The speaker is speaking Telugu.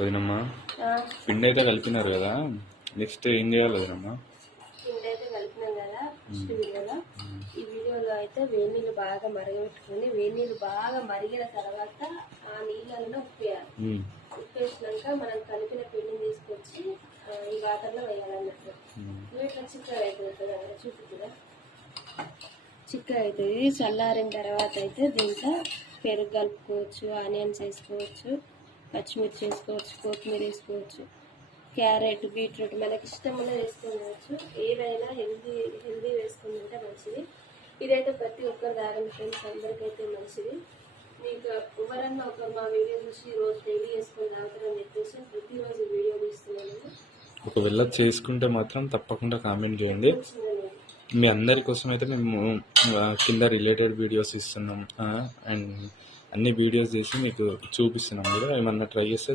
వదినమ్మా పిండి అయితే కలిపినారు కదా, నెక్స్ట్ ఏం చేయాలి వదినమ్మా? పిండి అయితే కలిపినాం కదా ఫస్ట్ వీడియోలో. ఈ వీడియోలో అయితే వేడి నీళ్ళు బాగా మరగబెట్టుకుని, వేడి నీళ్ళు బాగా మరిగిన తర్వాత ఆ నీళ్ళల్లో ఉప్పేయాలి. ఉప్పేసినాక మనం కలిపిన పిండిని తీసుకొచ్చి ఈ వాటర్లో వేయాలన్నట్టు. ఇట్లా చిక్కగా అయిపోతుంది కదా, చూపుతుందా? చిక్కగా అవుతుంది. చల్లారిన తర్వాత అయితే దీంట్లో పెరుగు కలుపుకోవచ్చు, ఆనియన్స్ వేసుకోవచ్చు, పచ్చిమిర్చి వేసుకోవచ్చు, కొత్తిమీర వేసుకోవచ్చు, క్యారెట్, బీట్రూట్ మనకి ఇష్టం ఉన్నది వేసుకోవచ్చు. ఏదైనా హెల్దీ వేసుకుంటే మంచిది. ఇదైతే ప్రతి ఒక్కరు తాగండి ఫ్రెండ్స్, అందరికైతే మంచిది. మీకు ఎవరన్నా ఒకరు మా వీడియో చూసి రోజు డైలీ వేసుకొని తాగుతారని చెప్పేసి ప్రతిరోజు వీడియో తీస్తున్నాను. ఒకవేళ చేసుకుంటే మాత్రం తప్పకుండా కామెంట్ చేయండి. మీ అందరి కోసం అయితే మేము కింద రిలేటెడ్ వీడియోస్ ఇస్తున్నాం, అండ్ అన్ని వీడియోస్ చేసి మీకు చూపిస్తున్నాం కూడా. ఏమన్నా ట్రై చేస్తే